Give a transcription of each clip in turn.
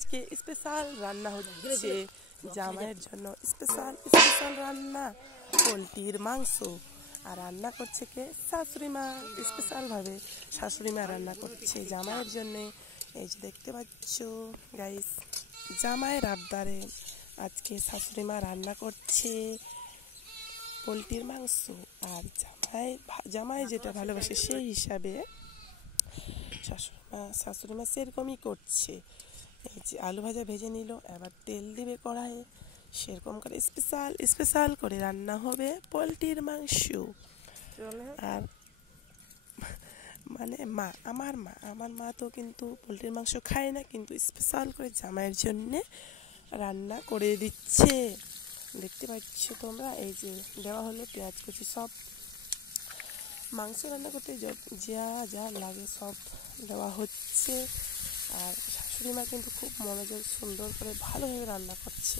আজকে স্পেশাল রান্না হচ্ছে জামাইয়ের জন্য। স্পেশাল রান্না পোলট্রির মাংস। আর রান্না করছে কে? শাশুড়ি মা। স্পেশালভাবে শাশুড়ি মা রান্না করছে জামাইয়ের জন্যে। এই যে দেখতে পাচ্ছ গাইস, জামাইয়ের আবদারে আজকে শাশুড়ি মা রান্না করছে পোলট্রির মাংস। আর জামাই যেটা ভালোবাসে সেই হিসাবে শাশুড়ি মা সেরকমই করছে। এই যে আলু ভাজা ভেজে নিল, এবার তেল দিবে কড়াইয়ে, সেরকম করে স্পেশাল করে রান্না হবে পোলট্রির মাংস। আর মানে আমার মা তো কিন্তু পোলট্রির মাংস খায় না, কিন্তু স্পেশাল করে জামাইয়ের জন্যে রান্না করে দিচ্ছে। দেখতে পাচ্ছ তোমরা, এই যে দেওয়া হলো পেঁয়াজ কুচি, সব মাংস রান্না করতে যা যা লাগে সব দেওয়া হচ্ছে। আর শাশুড়ি মা কিন্তু খুব মনোযোগ সুন্দর করে ভালোভাবে রান্না করছে।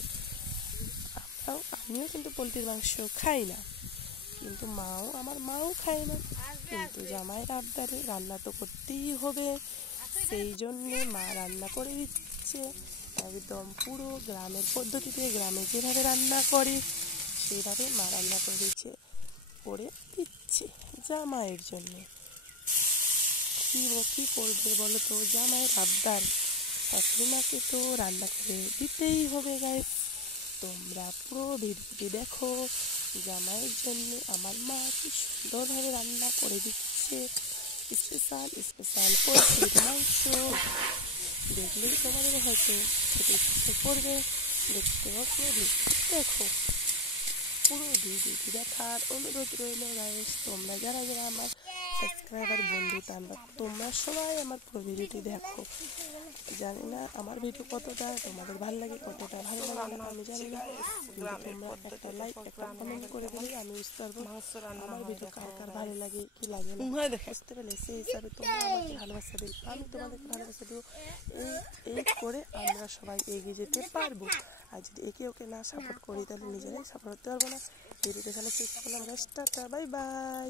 আমিও কিন্তু পোলট্রির মাংস খাই না, কিন্তু আমার মাও খায় না, কিন্তু জামাইয়ের আবদারে রান্না তো করতেই হবে, সেই জন্যে মা রান্না করে দিচ্ছে। একদম পুরো গ্রামের পদ্ধতিতে, গ্রামে যেভাবে রান্না করে সেইভাবে মা রান্না করে দিচ্ছে জামাইয়ের জন্যে। কি করবে বলো তো, জামাইয়ের আবদার, শাশুড়ি মাকে তো রান্না করে দিতেই হবে গাইস। তোমরা পুরো ভিডিওটি দেখো। জামাইয়ের জন্য আমার মা কি সুন্দরভাবে রান্না করে দিচ্ছে স্পেশাল পোলট্রির মাংস। দেখলেই তোমাদের হয়তো খেতে ইচ্ছে করবে। দেখতে দেখো, পুরো ভিডিওটি দেখার অনুরোধ রইল গাইস। তোমরা যারা আমার সাবস্ক্রাইবার বন্ধু, তোমরা সবাই আমার পুরো ভিডিওটি দেখো। জানি না আমার ভিডিও কতটা তোমাদের ভালো লাগে, কতটা ভালো লাগে না আমি জানি না, কিন্তু তোমরা একটা লাইক একটা কমেন্ট করে দিলে আমি বুঝতে পারবো আমার ভিডিও কার কার ভালো লাগে কি লাগে না, বুঝতে পারলে সেই হিসাবে তোমরা আমাকে ভালোবাসা দিল, আমি তোমাদেরকে ভালোবাসা দেবো। এই করে আমরা সবাই এগিয়ে যেতে পারবো। আর যদি একে ওকে না সাপোর্ট করি তাহলে নিজেরাই সাপোর্ট করতে পারবো না। ভিডিওটা এখানে শেষ করলাম। Tata, bye bye.